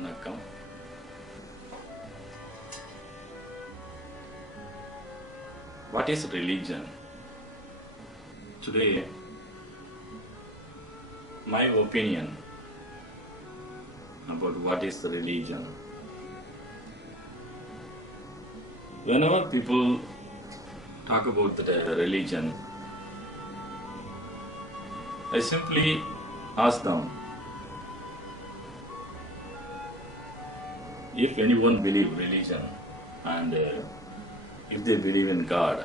வணக்கம். What is religion? Today, my opinion about what is religion. Whenever people talk about the religion, I simply ask them if anyone believes religion and if they believe in God.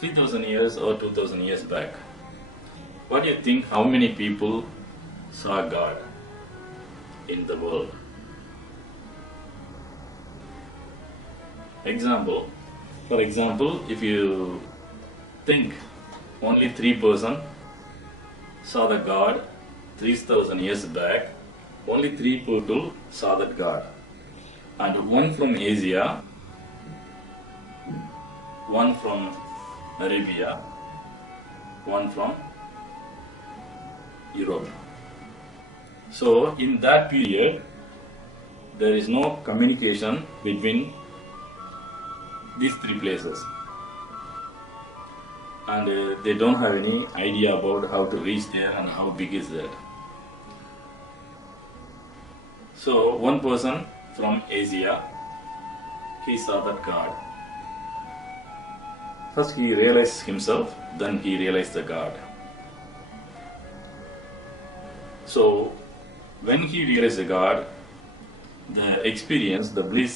3,000 years or 2,000 years back, what do you think, how many people saw God in the world? For example, if you think only 3% saw the God 3,000 years back, only 3 people saw that God. And one from Asia, one from Arabia, one from Europe. So in that period, there is no communication between these 3 places. And they don't have any idea about how to reach there and how big is that. So one person from Asia, he saw that God. First he realized himself, then he realized the God. So when he realized the God, the experience, the bliss,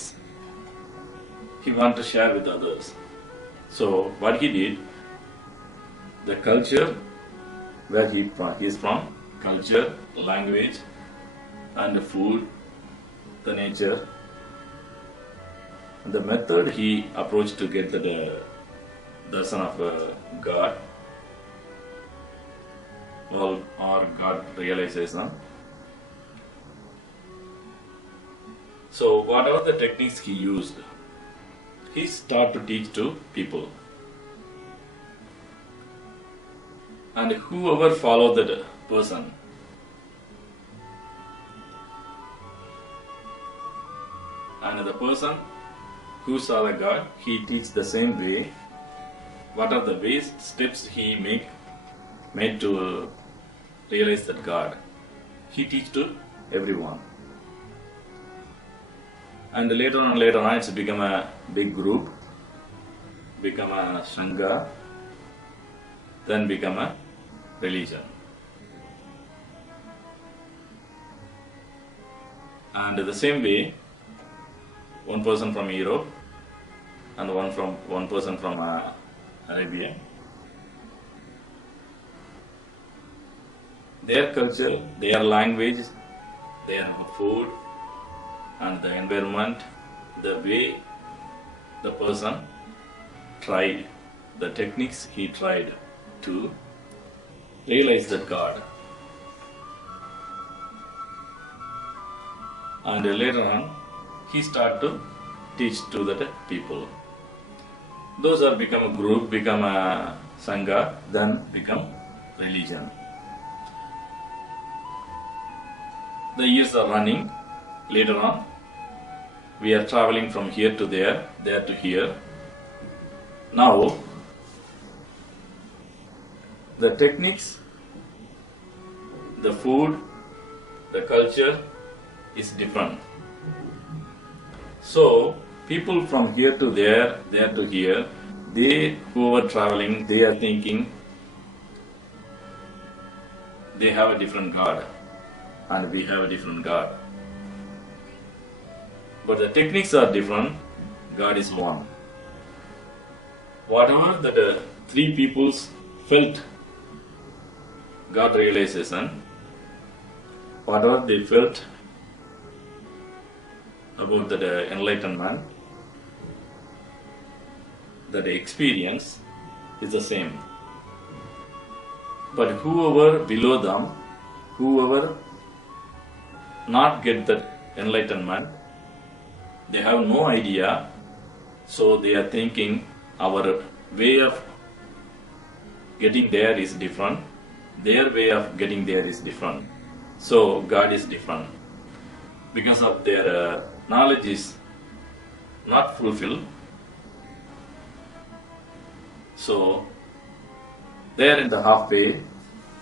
he wanted to share with others. So what he did, the culture where he is from, culture, language, and the food, the nature, the method he approached to get the darshan of God or God realization. So whatever the techniques he used, he started to teach to people. And whoever followed that person, and the person who saw the God, he teach the same way. What are the ways, steps he made to realize that God? He teach to everyone. And later on, it's become a big group, become a Sangha, then become a religion. And the same way, one person from Europe and one person from Arabia, their culture, their language, their food, and the environment, the way the person tried, the techniques he tried to realize that God. And later on, he started to teach to the people. Those are become a group, become a Sangha, then become religion. The years are running. Later on, we are traveling from here to there to here. Now, the techniques, the food, the culture is different. So, people from here to there to here, who are traveling, they are thinking they have a different God and we have a different God. But the techniques are different, God is one. Whatever that 3 peoples felt God realization, whatever they felt about the enlightenment, that experience is the same. But whoever below them, whoever not get that enlightenment, they have no idea, so they are thinking our way of getting there is different, their way of getting there is different. So God is different because of their knowledge is not fulfilled. So they are in the halfway.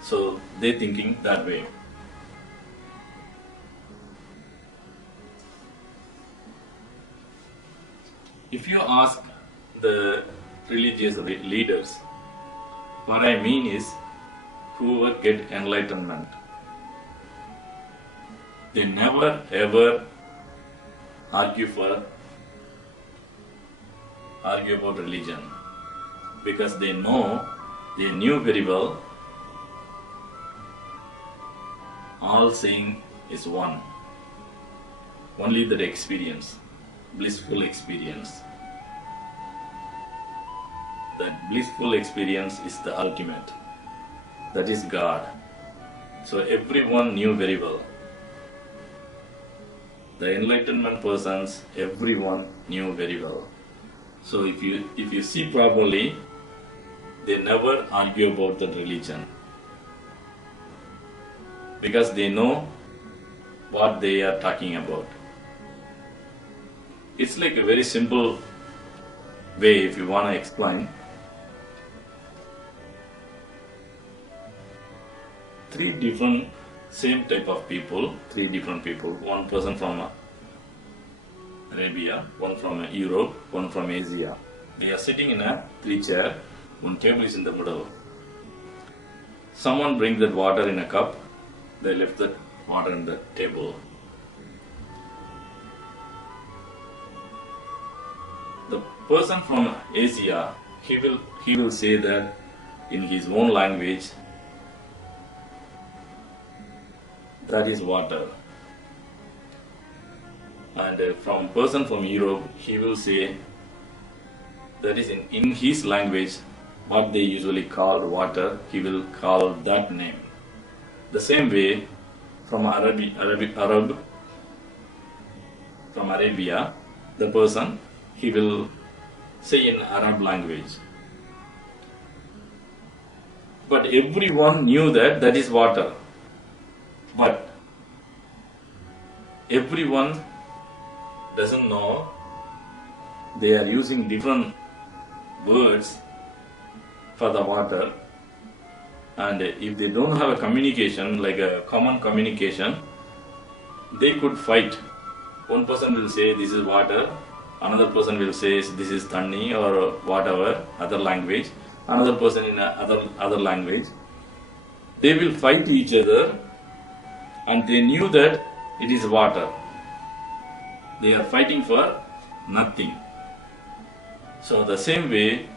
So they thinking that way. If you ask the religious leaders, what I mean is, whoever get enlightenment, they never ever argue about religion, because they knew very well all saying is one. Only that experience, blissful experience. That blissful experience is the ultimate. That is God. So everyone knew very well. The enlightenment persons, everyone knew very well. So if you see properly, they never argue about the religion, because they know what they are talking about. It's like a very simple way if you want to explain. Three different, same type of people, three different people. One person from Arabia, one from Europe, one from Asia. They are sitting in a three chair, one table is in the middle. Someone brings that water in a cup, they left that water on the table. The person from Asia, he will say that in his own language, that is water. And from person from Europe, he will say that is in his language, what they usually call water, he will call that name. The same way from from Arabia, the person, he will say in Arab language. But everyone knew that is water. But everyone doesn't know, they are using different words for the water, and if they don't have a communication, like a common communication, they could fight. One person will say this is water, another person will say this is thanni or whatever, other language, another person in other language. They will fight each other, and they knew that it is water. They are fighting for nothing. So the same way,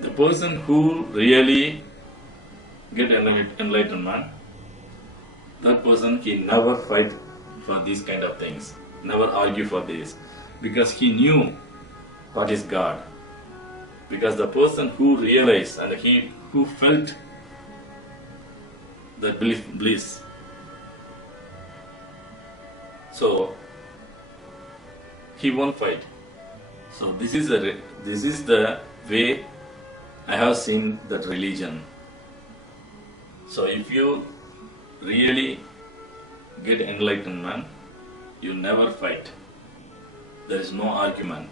the person who really get enlightenment, that person can never fight for these kind of things, never argue for this, because he knew what is God. Because the person who realized and who felt that bliss, so he won't fight. So this is the way I have seen that religion. So if you really get enlightenment, you never fight. There is no argument.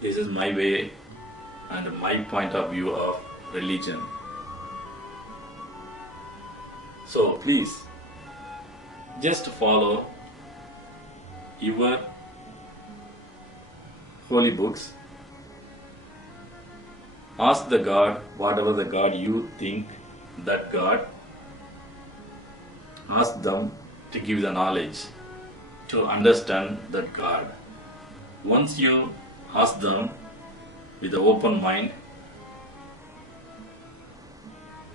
This is my way and my point of view of religion. So please, just follow your holy books. Ask the God, whatever the God you think, that God, ask them to give the knowledge to understand that God. Once you ask them with an open mind,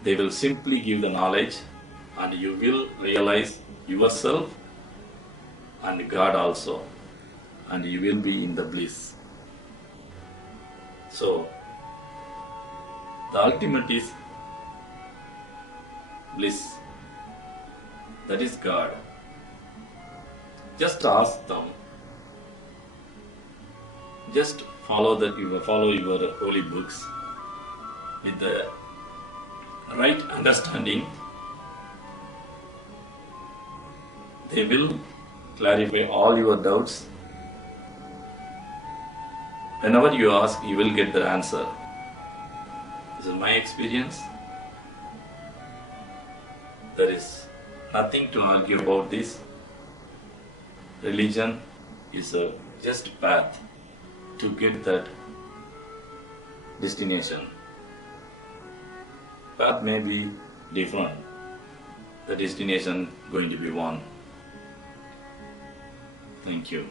they will simply give the knowledge, and you will realize yourself and God also, and you will be in the bliss. So the ultimate is bliss. That is God. Just ask them. Just follow your holy books with the right understanding, they will clarify all your doubts. Whenever you ask, you will get the answer. This is my experience. There is nothing to argue about this. Religion is a just path to get that destination. Path may be different. The destination going to be one. Thank you.